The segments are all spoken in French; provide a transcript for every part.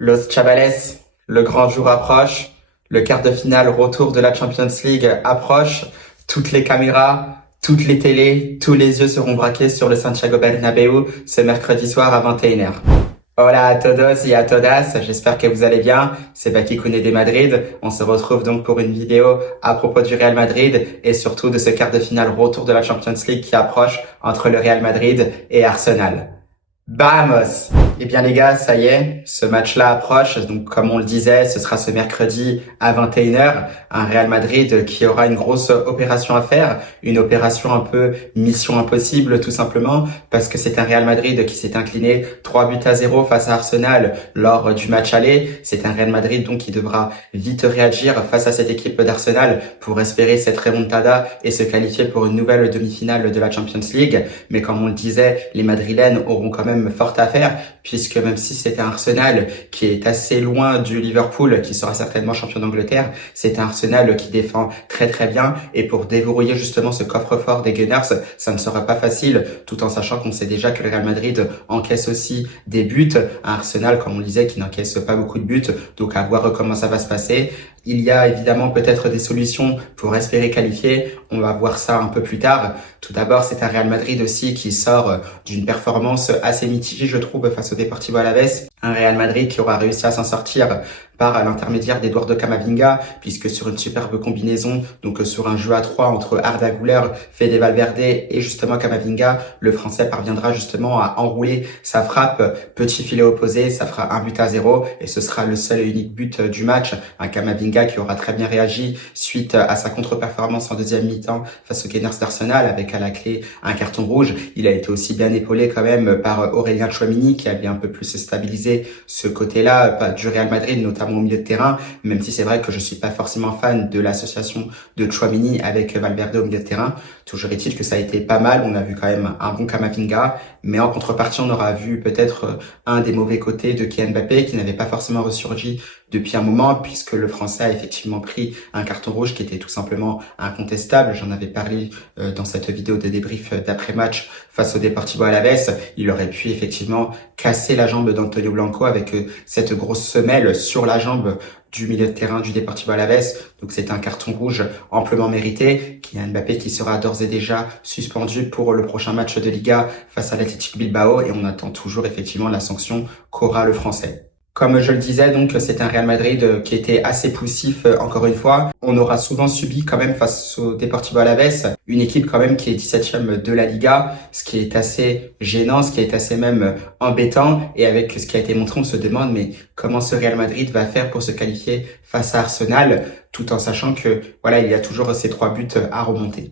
Los Chavales, le grand jour approche, le quart de finale retour de la Champions League approche, toutes les caméras, toutes les télés, tous les yeux seront braqués sur le Santiago Bernabéu ce mercredi soir à 21h. Hola a todos y a todas, j'espère que vous allez bien, c'est Baki Koune de Madrid. On se retrouve donc pour une vidéo à propos du Real Madrid et surtout de ce quart de finale retour de la Champions League qui approche entre le Real Madrid et Arsenal. Vamos! Eh bien les gars, ça y est, ce match-là approche. Donc comme on le disait, ce sera ce mercredi à 21h. Un Real Madrid qui aura une grosse opération à faire. Une opération un peu mission impossible tout simplement. Parce que c'est un Real Madrid qui s'est incliné 3-0 face à Arsenal lors du match aller. C'est un Real Madrid donc qui devra vite réagir face à cette équipe d'Arsenal pour espérer cette remontada et se qualifier pour une nouvelle demi-finale de la Champions League. Mais comme on le disait, les Madrilènes auront quand même fort à faire, puisque même si c'est un Arsenal qui est assez loin du Liverpool, qui sera certainement champion d'Angleterre, c'est un Arsenal qui défend très très bien, et pour déverrouiller justement ce coffre-fort des Gunners, ça ne sera pas facile, tout en sachant qu'on sait déjà que le Real Madrid encaisse aussi des buts, un Arsenal, comme on le disait, qui n'encaisse pas beaucoup de buts, donc à voir comment ça va se passer. Il y a évidemment peut-être des solutions pour espérer qualifier. On va voir ça un peu plus tard. Tout d'abord, c'est un Real Madrid aussi qui sort d'une performance assez mitigée, je trouve, face au Deportivo Alavés. Un Real Madrid qui aura réussi à s'en sortir par l'intermédiaire d'Eduardo Camavinga, puisque sur une superbe combinaison, donc sur un jeu à 3 entre Arda Güler, Fede Valverde et justement Camavinga, le Français parviendra justement à enrouler sa frappe, petit filet opposé, ça fera 1-0 et ce sera le seul et unique but du match. Un Camavinga qui aura très bien réagi suite à sa contre-performance en deuxième mi-temps face aux Gunners d'Arsenal avec à la clé un carton rouge. Il a été aussi bien épaulé quand même par Aurélien Tchouaméni qui avait un peu plus stabilisé ce côté-là du Real Madrid, notamment au milieu de terrain, même si c'est vrai que je suis pas forcément fan de l'association de Tchouaméni avec Valverde au milieu de terrain. Toujours est-il que ça a été pas mal, on a vu quand même un bon Camavinga, mais en contrepartie on aura vu peut-être un des mauvais côtés de Kylian Mbappé qui n'avait pas forcément ressurgi depuis un moment, puisque le Français a effectivement pris un carton rouge qui était tout simplement incontestable. J'en avais parlé dans cette vidéo de débrief d'après-match face au Deportivo Alavés. Il aurait pu effectivement casser la jambe d'Antonio Blanco avec cette grosse semelle sur la jambe du milieu de terrain du Deportivo Alavés. Donc c'est un carton rouge amplement mérité. Kylian Mbappé qui sera d'ores et déjà suspendu pour le prochain match de Liga face à l'Athletic Bilbao, et on attend toujours effectivement la sanction qu'aura le Français. Comme je le disais, donc, c'est un Real Madrid qui était assez poussif, encore une fois. On aura souvent subi quand même face au Deportivo Alavés une équipe quand même qui est 17e de la Liga, ce qui est assez gênant, ce qui est assez même embêtant. Et avec ce qui a été montré, on se demande mais comment ce Real Madrid va faire pour se qualifier face à Arsenal, tout en sachant que voilà, il y a toujours ces 3 buts à remonter.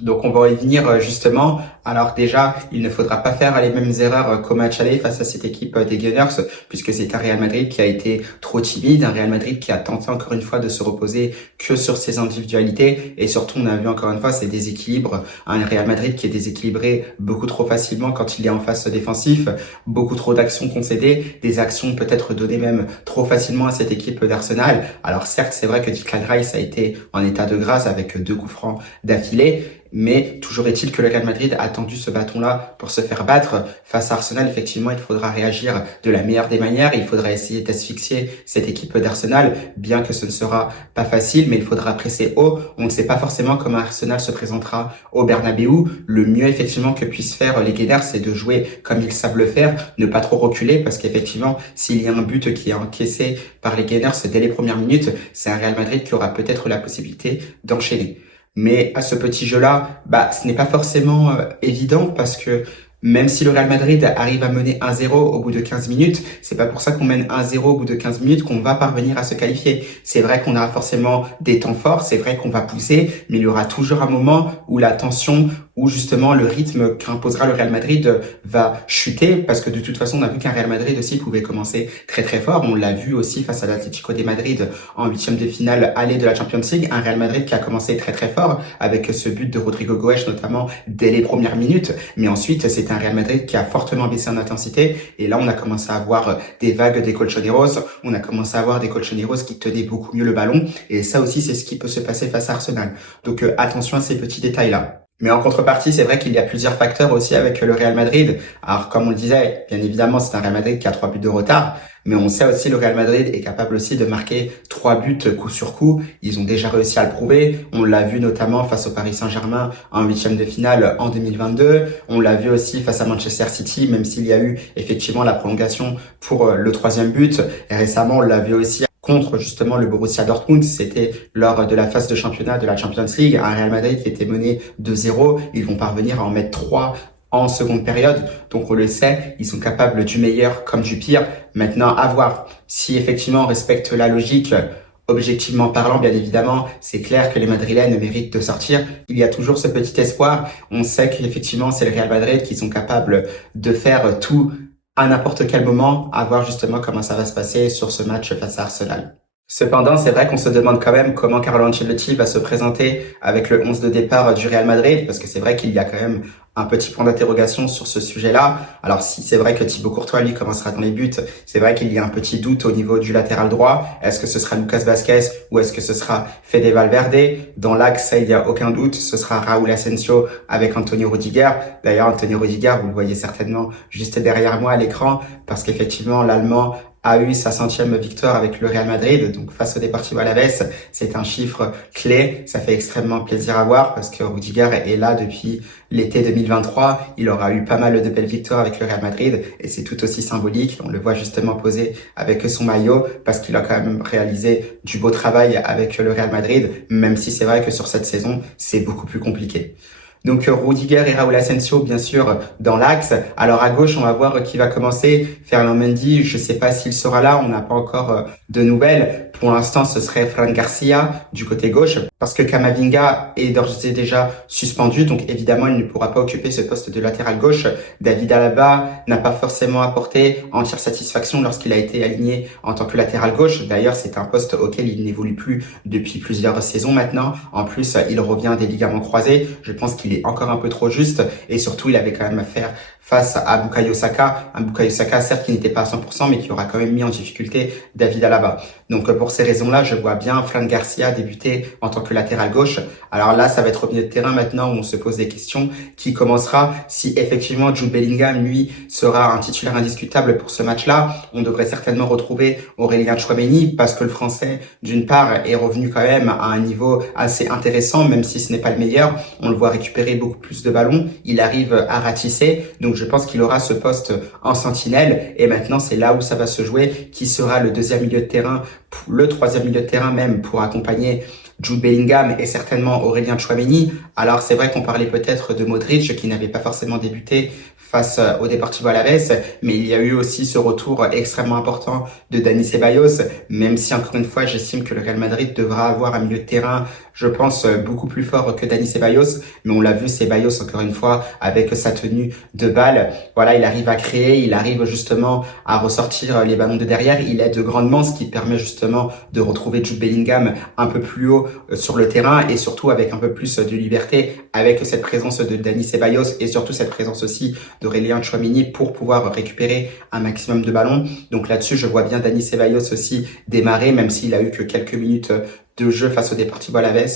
Donc on va y venir justement. Alors déjà, il ne faudra pas faire les mêmes erreurs qu'au match aller face à cette équipe des Gunners, puisque c'est un Real Madrid qui a été trop timide, un Real Madrid qui a tenté encore une fois de se reposer que sur ses individualités, et surtout on a vu encore une fois ces déséquilibres, un Real Madrid qui est déséquilibré beaucoup trop facilement quand il est en face défensif, beaucoup trop d'actions concédées, des actions peut-être données même trop facilement à cette équipe d'Arsenal. Alors certes, c'est vrai que Declan Rice a été en état de grâce avec 2 coups francs d'affilée, mais toujours est-il que le Real Madrid a tendu ce bâton-là pour se faire battre. Face à Arsenal, effectivement, il faudra réagir de la meilleure des manières. Il faudra essayer d'asphyxier cette équipe d'Arsenal, bien que ce ne sera pas facile, mais il faudra presser haut. On ne sait pas forcément comment Arsenal se présentera au Bernabéu. Le mieux, effectivement, que puissent faire les Gunners, c'est de jouer comme ils savent le faire, ne pas trop reculer, parce qu'effectivement, s'il y a un but qui est encaissé par les Gunners dès les premières minutes, c'est un Real Madrid qui aura peut-être la possibilité d'enchaîner. Mais à ce petit jeu-là, ce n'est pas forcément évident, parce que même si le Real Madrid arrive à mener 1-0 au bout de 15 minutes, c'est pas pour ça qu'on mène 1-0 au bout de 15 minutes qu'on va parvenir à se qualifier. C'est vrai qu'on a forcément des temps forts, c'est vrai qu'on va pousser, mais il y aura toujours un moment où la tension, où justement le rythme qu'imposera le Real Madrid va chuter, parce que de toute façon on a vu qu'un Real Madrid aussi pouvait commencer très très fort. On l'a vu aussi face à l'Atlético de Madrid en 8e de finale aller de la Champions League, un Real Madrid qui a commencé très très fort avec ce but de Rodrigo Goes notamment dès les premières minutes, mais ensuite c'est un Real Madrid qui a fortement baissé en intensité, et là on a commencé à avoir des vagues des colchoneros, on a commencé à avoir des colchoneros qui tenaient beaucoup mieux le ballon, et ça aussi c'est ce qui peut se passer face à Arsenal. Donc attention à ces petits détails là. Mais en contrepartie, c'est vrai qu'il y a plusieurs facteurs aussi avec le Real Madrid. Alors, comme on le disait, bien évidemment, c'est un Real Madrid qui a 3 buts de retard. Mais on sait aussi le Real Madrid est capable aussi de marquer 3 buts coup sur coup. Ils ont déjà réussi à le prouver. On l'a vu notamment face au Paris Saint-Germain en huitième de finale en 2022. On l'a vu aussi face à Manchester City, même s'il y a eu effectivement la prolongation pour le troisième but. Et récemment, on l'a vu aussi contre justement le Borussia Dortmund. C'était lors de la phase de championnat de la Champions League, un Real Madrid qui était mené 2-0. Ils vont parvenir à en mettre 3 en seconde période. Donc on le sait, ils sont capables du meilleur comme du pire. Maintenant, à voir si effectivement on respecte la logique. Objectivement parlant, bien évidemment, c'est clair que les Madrilènes méritent de sortir. Il y a toujours ce petit espoir. On sait qu'effectivement, c'est le Real Madrid qui sont capables de faire tout à n'importe quel moment, à voir justement comment ça va se passer sur ce match face à Arsenal. Cependant, c'est vrai qu'on se demande quand même comment Carlo Ancelotti va se présenter avec le 11 de départ du Real Madrid, parce que c'est vrai qu'il y a quand même un petit point d'interrogation sur ce sujet-là. Alors si c'est vrai que Thibaut Courtois, lui, commencera dans les buts, c'est vrai qu'il y a un petit doute au niveau du latéral droit. Est-ce que ce sera Lucas Vazquez ou est-ce que ce sera Fede Valverde? Dans l'axe, il n'y a aucun doute, ce sera Raúl Asensio avec Antonio Rudiger. D'ailleurs, Antonio Rudiger, vous le voyez certainement juste derrière moi à l'écran, parce qu'effectivement, l'Allemand a eu sa 100e victoire avec le Real Madrid, donc face au Deportivo Alavés, c'est un chiffre clé, ça fait extrêmement plaisir à voir parce que Rudiger est là depuis l'été 2023, il aura eu pas mal de belles victoires avec le Real Madrid et c'est tout aussi symbolique, on le voit justement posé avec son maillot parce qu'il a quand même réalisé du beau travail avec le Real Madrid, même si c'est vrai que sur cette saison, c'est beaucoup plus compliqué. Donc Rudiger et Raúl Asensio bien sûr dans l'axe. Alors à gauche on va voir qui va commencer. Ferland Mendy, je sais pas s'il sera là, on n'a pas encore de nouvelles. Pour l'instant ce serait Fran Garcia du côté gauche parce que Camavinga est d'ores et déjà suspendu, donc évidemment il ne pourra pas occuper ce poste de latéral gauche. David Alaba n'a pas forcément apporté entière satisfaction lorsqu'il a été aligné en tant que latéral gauche. D'ailleurs c'est un poste auquel il n'évolue plus depuis plusieurs saisons maintenant. En plus il revient des ligaments croisés. Je pense qu'il est encore un peu trop juste et surtout il avait quand même à faire face à Bukayo Saka, un Bukayo Saka certes qui n'était pas à 100% mais qui aura quand même mis en difficulté David Alaba. Donc pour ces raisons-là, je vois bien Fran Garcia débuter en tant que latéral gauche. Alors là, ça va être au milieu de terrain maintenant où on se pose des questions. Qui commencera? Si effectivement Jude Bellingham, lui, sera un titulaire indiscutable pour ce match-là, on devrait certainement retrouver Aurélien Tchouaméni parce que le Français, d'une part, est revenu quand même à un niveau assez intéressant, même si ce n'est pas le meilleur. On le voit récupérer beaucoup plus de ballons. Il arrive à ratisser. Donc je pense qu'il aura ce poste en sentinelle. Et maintenant, c'est là où ça va se jouer. Qui sera le deuxième milieu de terrain, le troisième milieu de terrain même pour accompagner Jude Bellingham et certainement Aurélien Tchouaméni. Alors c'est vrai qu'on parlait peut-être de Modric qui n'avait pas forcément débuté face au Deportivo Alavés, mais il y a eu aussi ce retour extrêmement important de Dani Ceballos, même si encore une fois j'estime que le Real Madrid devra avoir un milieu de terrain, je pense, beaucoup plus fort que Dani Ceballos, mais on l'a vu Ceballos encore une fois avec sa tenue de balle, voilà, il arrive à créer, il arrive justement à ressortir les ballons de derrière, il aide grandement, ce qui permet justement de retrouver Jude Bellingham un peu plus haut sur le terrain et surtout avec un peu plus de liberté, avec cette présence de Dani Ceballos et surtout cette présence aussi d'Aurélien Tchouaméni pour pouvoir récupérer un maximum de ballons. Donc là-dessus, je vois bien Dani Ceballos aussi démarrer, même s'il a eu que quelques minutes de jeu face au Deportivo Alavés,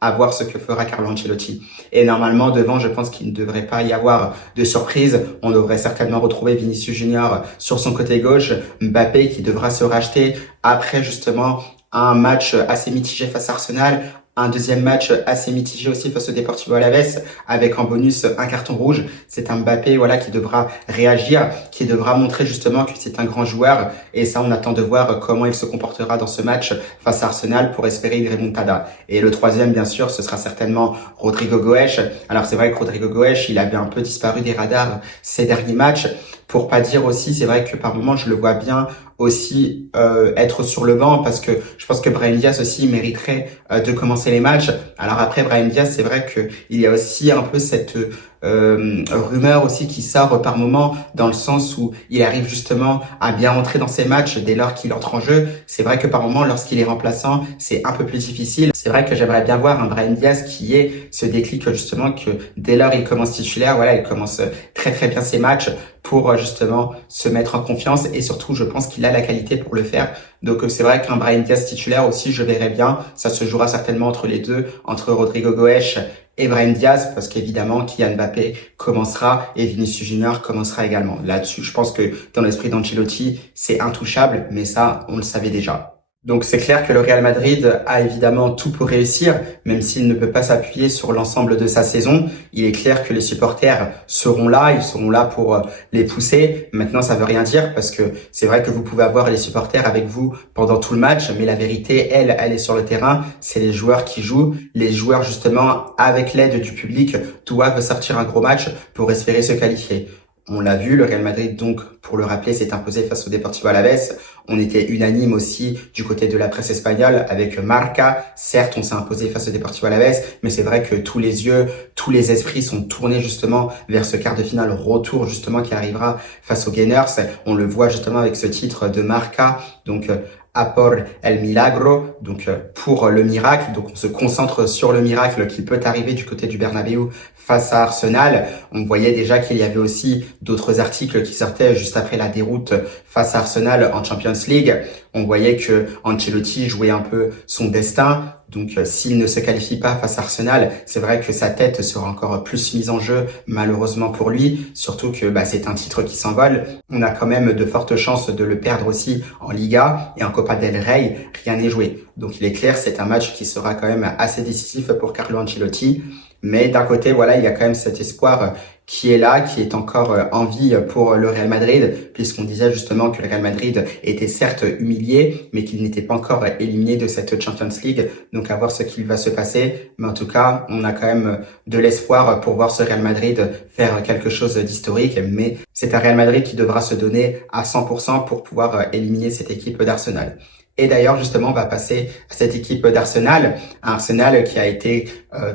à voir ce que fera Carlo Ancelotti. Et normalement, devant, je pense qu'il ne devrait pas y avoir de surprise. On devrait certainement retrouver Vinicius Junior sur son côté gauche, Mbappé qui devra se racheter après justement un match assez mitigé face à Arsenal, un deuxième match assez mitigé aussi face au Deportivo Alavés avec en bonus un carton rouge. C'est un Mbappé voilà qui devra réagir, qui devra montrer justement que c'est un grand joueur et ça on attend de voir comment il se comportera dans ce match face à Arsenal pour espérer une remontada. Et le troisième bien sûr ce sera certainement Rodrigo Goes. Alors c'est vrai que Rodrigo Goes il avait un peu disparu des radars ces derniers matchs. Pour pas dire aussi, c'est vrai que par moments je le vois bien aussi être sur le banc parce que je pense que Brahim Diaz aussi mériterait de commencer les matchs. Alors après Brahim Diaz, c'est vrai que il y a aussi un peu cette rumeur aussi qui sort par moment dans le sens où il arrive justement à bien rentrer dans ses matchs dès lors qu'il entre en jeu. C'est vrai que par moment lorsqu'il est remplaçant, c'est un peu plus difficile. C'est vrai que j'aimerais bien voir un Brahim Diaz qui ait ce déclic justement que dès lors il commence titulaire, voilà, il commence très très bien ses matchs pour justement se mettre en confiance et surtout je pense qu'il a la qualité pour le faire. Donc c'est vrai qu'un Brahim Diaz titulaire aussi je verrais bien, ça se jouera certainement entre les deux, entre Rodrigo Goes et Brahim Diaz, parce qu'évidemment, Kylian Mbappé commencera et Vinicius Junior commencera également. Là-dessus, je pense que dans l'esprit d'Ancelotti, c'est intouchable, mais ça, on le savait déjà. Donc c'est clair que le Real Madrid a évidemment tout pour réussir, même s'il ne peut pas s'appuyer sur l'ensemble de sa saison. Il est clair que les supporters seront là, ils seront là pour les pousser. Maintenant, ça veut rien dire parce que c'est vrai que vous pouvez avoir les supporters avec vous pendant tout le match, mais la vérité, elle est sur le terrain. C'est les joueurs qui jouent. Les joueurs, justement, avec l'aide du public, doivent sortir un gros match pour espérer se qualifier. On l'a vu, le Real Madrid, donc, pour le rappeler, s'est imposé face au Deportivo Alavés. On était unanime aussi du côté de la presse espagnole avec Marca. Certes, on s'est imposé face au Deportivo Alavés, mais c'est vrai que tous les yeux, tous les esprits sont tournés justement vers ce quart de finale retour justement qui arrivera face aux Gunners. On le voit justement avec ce titre de Marca, donc a por el milagro, donc pour le miracle. Donc on se concentre sur le miracle qui peut arriver du côté du Bernabéu face à Arsenal. On voyait déjà qu'il y avait aussi d'autres articles qui sortaient juste après la déroute face à Arsenal en Champions League. On voyait que Ancelotti jouait un peu son destin. Donc s'il ne se qualifie pas face à Arsenal, c'est vrai que sa tête sera encore plus mise en jeu, malheureusement pour lui. Surtout que c'est un titre qui s'envole. On a quand même de fortes chances de le perdre aussi en Liga et en Copa del Rey, rien n'est joué. Donc il est clair, c'est un match qui sera quand même assez décisif pour Carlo Ancelotti. Mais d'un côté, voilà, il y a quand même cet espoir qui est là, qui est encore en vie pour le Real Madrid, puisqu'on disait justement que le Real Madrid était certes humilié, mais qu'il n'était pas encore éliminé de cette Champions League. Donc à voir ce qu'il va se passer. Mais en tout cas, on a quand même de l'espoir pour voir ce Real Madrid faire quelque chose d'historique. Mais c'est un Real Madrid qui devra se donner à 100% pour pouvoir éliminer cette équipe d'Arsenal. Et d'ailleurs, justement, on va passer à cette équipe d'Arsenal, un Arsenal qui a été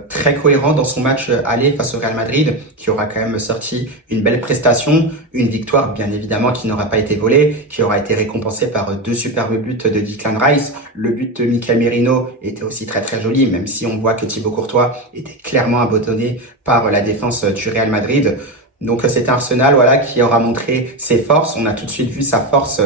très cohérent dans son match aller face au Real Madrid, qui aura quand même sorti une belle prestation, une victoire bien évidemment qui n'aura pas été volée, qui aura été récompensée par 2 superbes buts de Declan Rice. Le but de Mikel Merino était aussi très très joli, même si on voit que Thibaut Courtois était clairement abandonné par la défense du Real Madrid. Donc c'est un Arsenal voilà qui aura montré ses forces. On a tout de suite vu sa force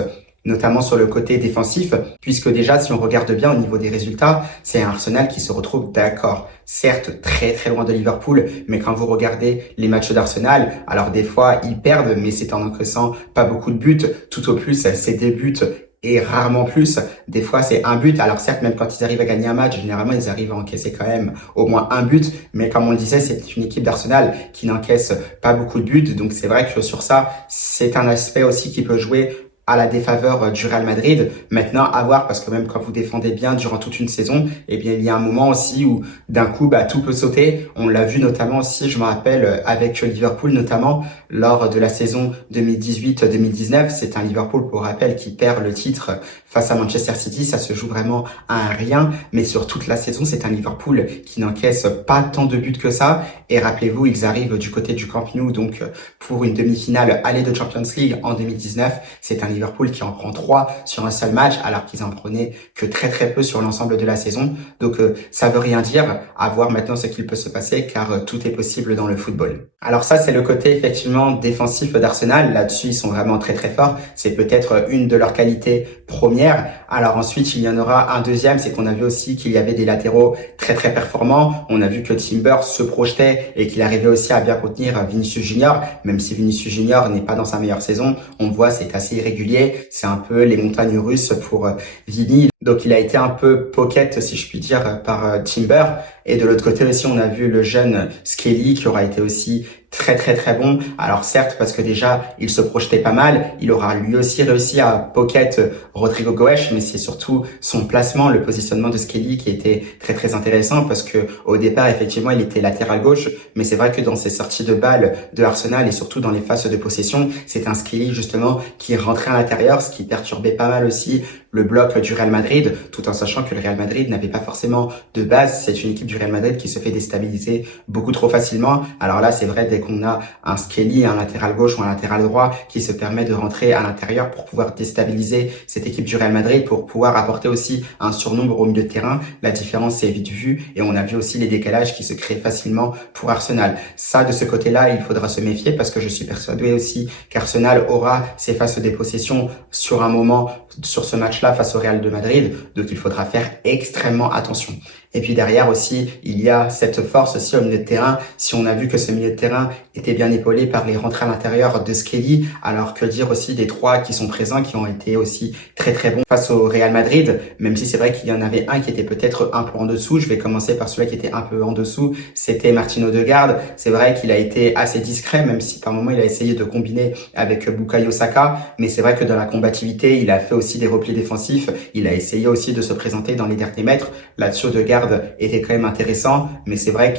notamment sur le côté défensif, puisque déjà, si on regarde bien au niveau des résultats, c'est un Arsenal qui se retrouve d'accord, certes très très loin de Liverpool, mais quand vous regardez les matchs d'Arsenal, alors des fois ils perdent, mais c'est en encaissant pas beaucoup de buts, tout au plus c'est des buts et rarement plus. Des fois, c'est un but. Alors certes, même quand ils arrivent à gagner un match, généralement, ils arrivent à encaisser quand même au moins un but. Mais comme on le disait, c'est une équipe d'Arsenal qui n'encaisse pas beaucoup de buts. Donc c'est vrai que sur ça, c'est un aspect aussi qui peut jouer à la défaveur du Real Madrid. Maintenant, à voir, parce que même quand vous défendez bien durant toute une saison, eh bien, il y a un moment aussi où, d'un coup, tout peut sauter. On l'a vu notamment aussi, je me rappelle, avec Liverpool, notamment, lors de la saison 2018-2019. C'est un Liverpool, pour rappel, qui perd le titre face à Manchester City. Ça se joue vraiment à un rien. Mais sur toute la saison, c'est un Liverpool qui n'encaisse pas tant de buts que ça. Et rappelez-vous, ils arrivent du côté du Camp Nou, donc, pour une demi-finale aller de Champions League en 2019. C'est un Liverpool qui en prend 3 sur un seul match, alors qu'ils en prenaient que très très peu sur l'ensemble de la saison. Donc ça veut rien dire. À voir maintenant ce qu'il peut se passer, car tout est possible dans le football. Alors ça, c'est le côté effectivement défensif d'Arsenal. Là-dessus, ils sont vraiment très très forts. C'est peut-être une de leurs qualités premières. Alors ensuite, il y en aura un deuxième, c'est qu'on a vu aussi qu'il y avait des latéraux très très performants. On a vu que Timber se projetait et qu'il arrivait aussi à bien contenir Vinicius Junior, même si Vinicius Junior n'est pas dans sa meilleure saison. On voit, c'est assez irrégulier. C'est un peu les montagnes russes pour Vini. Donc il a été un peu pocket, si je puis dire, par Timber. Et de l'autre côté aussi, on a vu le jeune Skelly qui aura été aussi très très très bon. Alors certes, parce que déjà, il se projetait pas mal, il aura lui aussi réussi à pocket Rodrigo Goes, mais c'est surtout son placement, le positionnement de Skelly qui était très très intéressant parce que au départ, effectivement, il était latéral gauche, mais c'est vrai que dans ses sorties de balles de Arsenal et surtout dans les phases de possession, c'est un Skelly justement qui rentrait à l'intérieur, ce qui perturbait pas mal aussi le bloc du Real Madrid, tout en sachant que le Real Madrid n'avait pas forcément de base. C'est une équipe du Real Madrid qui se fait déstabiliser beaucoup trop facilement. Alors là, c'est vrai, dès qu'on a un Skelly, un latéral gauche ou un latéral droit qui se permet de rentrer à l'intérieur pour pouvoir déstabiliser cette équipe du Real Madrid, pour pouvoir apporter aussi un surnombre au milieu de terrain, la différence est vite vue et on a vu aussi les décalages qui se créent facilement pour Arsenal. Ça, de ce côté-là, il faudra se méfier parce que je suis persuadé aussi qu'Arsenal aura ses phases de possession sur un moment sur ce match-là face au Real de Madrid. Donc il faudra faire extrêmement attention. Et puis derrière aussi, il y a cette force aussi au milieu de terrain. Si on a vu que ce milieu de terrain était bien épaulé par les rentrées à l'intérieur de Skelly, alors que dire aussi des trois qui sont présents, qui ont été aussi très très bons face au Real Madrid, même si c'est vrai qu'il y en avait un qui était peut-être un peu en dessous. Je vais commencer par celui qui était un peu en dessous, c'était Martin Odegaard. C'est vrai qu'il a été assez discret, même si par moment il a essayé de combiner avec Bukayo Saka, mais c'est vrai que dans la combativité, il a fait aussi des replis défensifs, il a essayé aussi de se présenter dans les derniers mètres. Là-dessus, Odegaard était quand même intéressant, mais c'est vrai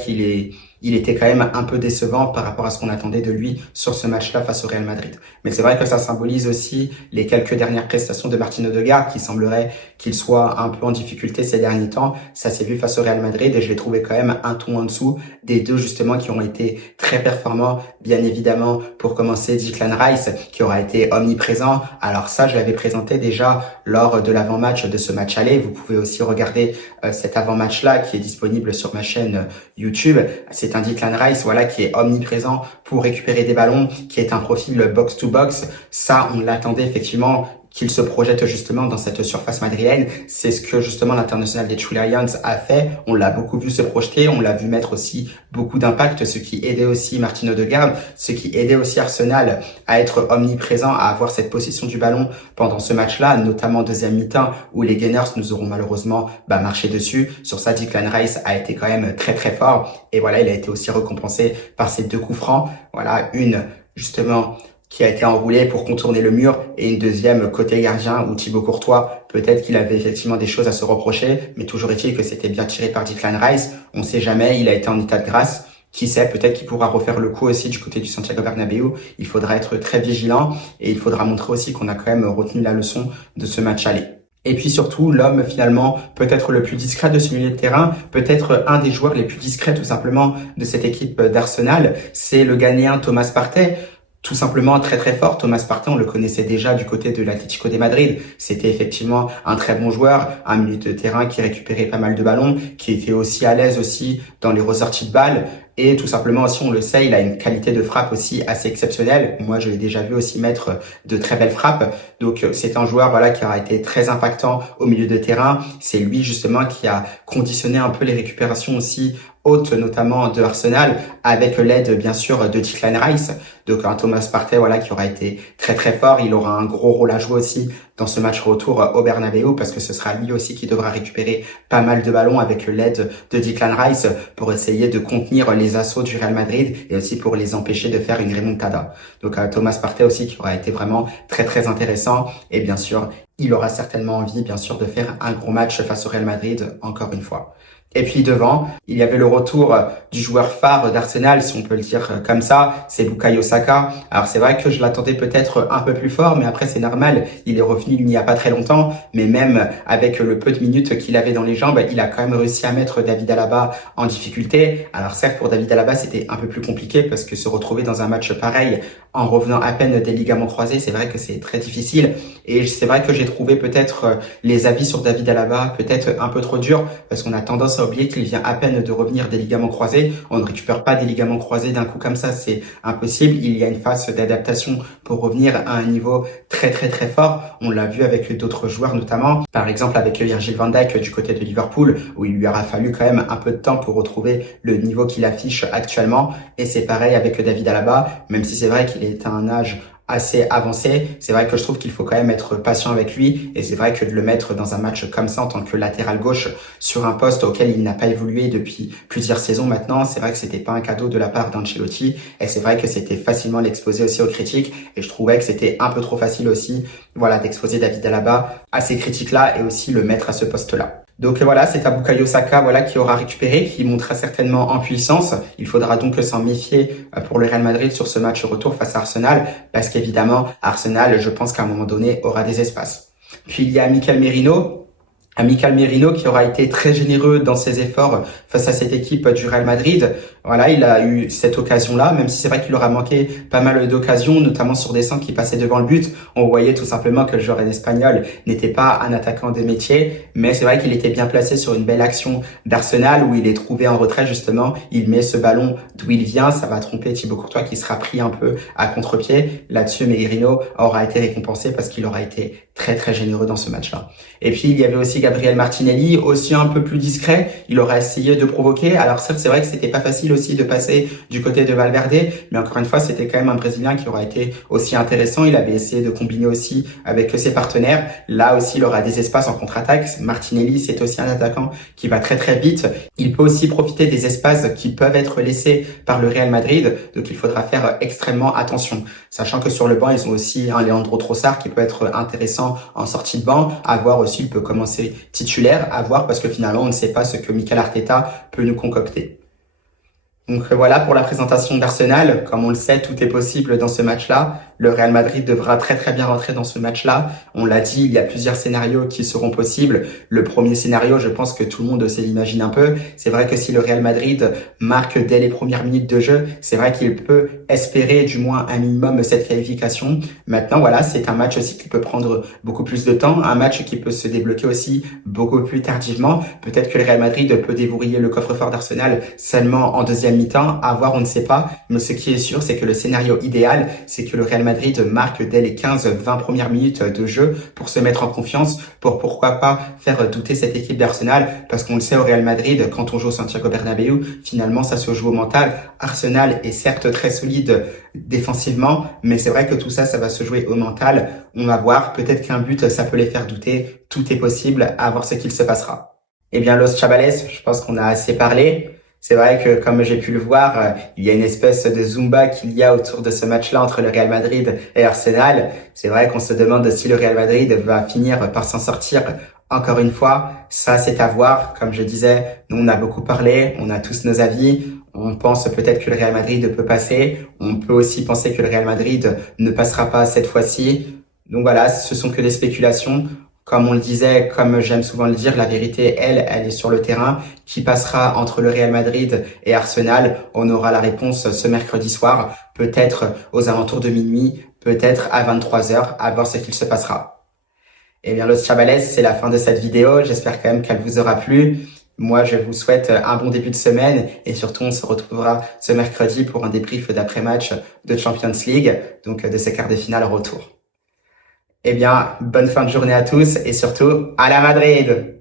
il était quand même un peu décevant par rapport à ce qu'on attendait de lui sur ce match-là face au Real Madrid. Mais c'est vrai que ça symbolise aussi les quelques dernières prestations de Martin Odegaard, qui semblerait qu'il soit un peu en difficulté ces derniers temps. Ça s'est vu face au Real Madrid et je l'ai trouvé quand même un ton en dessous des deux justement qui ont été très performants. Bien évidemment, pour commencer, Declan Rice qui aura été omniprésent. Alors ça, je l'avais présenté déjà lors de l'avant-match de ce match aller. Vous pouvez aussi regarder cet avant-match-là qui est disponible sur ma chaîne YouTube. C'est un Declan Rice, voilà, qui est omniprésent pour récupérer des ballons, qui est un profil box-to-box. Ça, on l'attendait effectivement qu'il se projette justement dans cette surface madrienne. C'est ce que justement l'international des True Lions a fait. On l'a beaucoup vu se projeter, on l'a vu mettre aussi beaucoup d'impact, ce qui aidait aussi Martin Odegaard, ce qui aidait aussi Arsenal à être omniprésent, à avoir cette possession du ballon pendant ce match-là, notamment en deuxième mi-temps où les Gunners nous auront malheureusement marché dessus. Sur ça, Declan Rice a été quand même très très fort et voilà, il a été aussi récompensé par ces deux coups francs. Voilà, une justement qui a été enroulé pour contourner le mur et une deuxième côté gardien où Thibaut Courtois, peut-être qu'il avait effectivement des choses à se reprocher, mais toujours est-il que c'était bien tiré par Declan Rice. On sait jamais, il a été en état de grâce. Qui sait, peut-être qu'il pourra refaire le coup aussi du côté du Santiago Bernabéu. Il faudra être très vigilant et il faudra montrer aussi qu'on a quand même retenu la leçon de ce match aller. Et puis surtout, l'homme finalement peut-être le plus discret de ce milieu de terrain, peut-être un des joueurs les plus discrets tout simplement de cette équipe d'Arsenal, c'est le Ghanéen Thomas Partey. Tout simplement très très fort. Thomas Partey, on le connaissait déjà du côté de l'Atlético de Madrid. C'était effectivement un très bon joueur, un milieu de terrain qui récupérait pas mal de ballons, qui était aussi à l'aise aussi dans les ressorties de balles. Et tout simplement aussi, on le sait, il a une qualité de frappe aussi assez exceptionnelle. Moi, je l'ai déjà vu aussi mettre de très belles frappes. Donc, c'est un joueur voilà qui aura été très impactant au milieu de terrain. C'est lui justement qui a conditionné un peu les récupérations aussi hautes, notamment de Arsenal, avec l'aide bien sûr de Declan Rice. Donc un Thomas Partey voilà qui aura été très très fort. Il aura un gros rôle à jouer aussi dans ce match retour au Bernabéu parce que ce sera lui aussi qui devra récupérer pas mal de ballons avec l'aide de Declan Rice pour essayer de contenir les assauts du Real Madrid et aussi pour les empêcher de faire une remontada. Donc Thomas Partey aussi qui aura été vraiment très très intéressant et bien sûr il aura certainement envie bien sûr de faire un gros match face au Real Madrid encore une fois. Et puis devant, il y avait le retour du joueur phare d'Arsenal, si on peut le dire comme ça, c'est Bukayo Saka. Alors c'est vrai que je l'attendais peut-être un peu plus fort, mais après c'est normal, il est revenu il n'y a pas très longtemps, mais même avec le peu de minutes qu'il avait dans les jambes, il a quand même réussi à mettre David Alaba en difficulté. Alors certes pour David Alaba c'était un peu plus compliqué parce que se retrouver dans un match pareil en revenant à peine des ligaments croisés, c'est vrai que c'est très difficile. Et c'est vrai que j'ai trouvé peut-être les avis sur David Alaba peut-être un peu trop durs parce qu'on a tendance à oublier qu'il vient à peine de revenir des ligaments croisés. On ne récupère pas des ligaments croisés d'un coup comme ça, c'est impossible. Il y a une phase d'adaptation pour revenir à un niveau très très très fort. On l'a vu avec d'autres joueurs notamment, par exemple avec Virgil van Dijk du côté de Liverpool, où il lui aura fallu quand même un peu de temps pour retrouver le niveau qu'il affiche actuellement. Et c'est pareil avec David Alaba, même si c'est vrai qu'il est à un âge assez avancé. C'est vrai que je trouve qu'il faut quand même être patient avec lui et c'est vrai que de le mettre dans un match comme ça en tant que latéral gauche sur un poste auquel il n'a pas évolué depuis plusieurs saisons maintenant, c'est vrai que c'était pas un cadeau de la part d'Ancelotti et c'est vrai que c'était facilement l'exposer aussi aux critiques et je trouvais que c'était un peu trop facile aussi voilà d'exposer David Alaba à ces critiques-là et aussi le mettre à ce poste-là. Donc voilà, c'est Bukayo Saka voilà qui aura récupéré, qui montera certainement en puissance. Il faudra donc s'en méfier pour le Real Madrid sur ce match retour face à Arsenal, parce qu'évidemment Arsenal, je pense qu'à un moment donné, aura des espaces. Puis il y a Mikel Merino qui aura été très généreux dans ses efforts face à cette équipe du Real Madrid. Voilà, il a eu cette occasion-là, même si c'est vrai qu'il aura manqué pas mal d'occasions, notamment sur des centres qui passaient devant le but. On voyait tout simplement que le joueur espagnol n'était pas un attaquant de métier, mais c'est vrai qu'il était bien placé sur une belle action d'Arsenal où il est trouvé en retrait justement. Il met ce ballon d'où il vient, ça va tromper Thibaut Courtois qui sera pris un peu à contre-pied. Là-dessus, Merino aura été récompensé parce qu'il aura été très très généreux dans ce match-là. Et puis il y avait aussi Gabriel Martinelli, aussi un peu plus discret. Il aura essayé de provoquer. Alors certes, c'est vrai que c'était pas facile aussi de passer du côté de Valverde, mais encore une fois, c'était quand même un Brésilien qui aura été aussi intéressant. Il avait essayé de combiner aussi avec ses partenaires. Là aussi, il aura des espaces en contre-attaque. Martinelli, c'est aussi un attaquant qui va très très vite. Il peut aussi profiter des espaces qui peuvent être laissés par le Real Madrid. Donc il faudra faire extrêmement attention. Sachant que sur le banc, ils ont aussi un Leandro Trossard qui peut être intéressant en sortie de banc. À voir aussi, il peut commencer titulaire. À voir parce que finalement, on ne sait pas ce que Mikel Arteta peut nous concocter. Donc voilà pour la présentation d'Arsenal. Comme on le sait, tout est possible dans ce match-là. Le Real Madrid devra très très bien rentrer dans ce match-là. On l'a dit, il y a plusieurs scénarios qui seront possibles. Le premier scénario, je pense que tout le monde se l'imagine un peu. C'est vrai que si le Real Madrid marque dès les premières minutes de jeu, c'est vrai qu'il peut espérer du moins un minimum cette qualification. Maintenant, voilà, c'est un match aussi qui peut prendre beaucoup plus de temps. Un match qui peut se débloquer aussi beaucoup plus tardivement. Peut-être que le Real Madrid peut déverrouiller le coffre-fort d'Arsenal seulement en deuxième mi-temps. À voir, on ne sait pas. Mais ce qui est sûr, c'est que le scénario idéal, c'est que le Real Madrid marque dès les 15-20 premières minutes de jeu pour se mettre en confiance, pour pourquoi pas faire douter cette équipe d'Arsenal, parce qu'on le sait au Real Madrid, quand on joue au Santiago Bernabéu, finalement ça se joue au mental. Arsenal est certes très solide défensivement, mais c'est vrai que tout ça, ça va se jouer au mental. On va voir, peut-être qu'un but, ça peut les faire douter. Tout est possible, à voir ce qu'il se passera. Eh bien, Los Chavales, je pense qu'on a assez parlé. C'est vrai que, comme j'ai pu le voir, il y a une espèce de zumba qu'il y a autour de ce match-là entre le Real Madrid et Arsenal. C'est vrai qu'on se demande si le Real Madrid va finir par s'en sortir encore une fois. Ça, c'est à voir. Comme je disais, nous, on a beaucoup parlé, on a tous nos avis. On pense peut-être que le Real Madrid peut passer. On peut aussi penser que le Real Madrid ne passera pas cette fois-ci. Donc voilà, ce sont que des spéculations. Comme on le disait, comme j'aime souvent le dire, la vérité, elle est sur le terrain. Qui passera entre le Real Madrid et Arsenal? On aura la réponse ce mercredi soir, peut-être aux alentours de minuit, peut-être à 23h, à voir ce qu'il se passera. Eh bien, Los Chavales, c'est la fin de cette vidéo. J'espère quand même qu'elle vous aura plu. Moi, je vous souhaite un bon début de semaine et surtout, on se retrouvera ce mercredi pour un débrief d'après-match de Champions League, donc de ces quarts de finale retour. Eh bien, bonne fin de journée à tous et surtout, à la Madrid!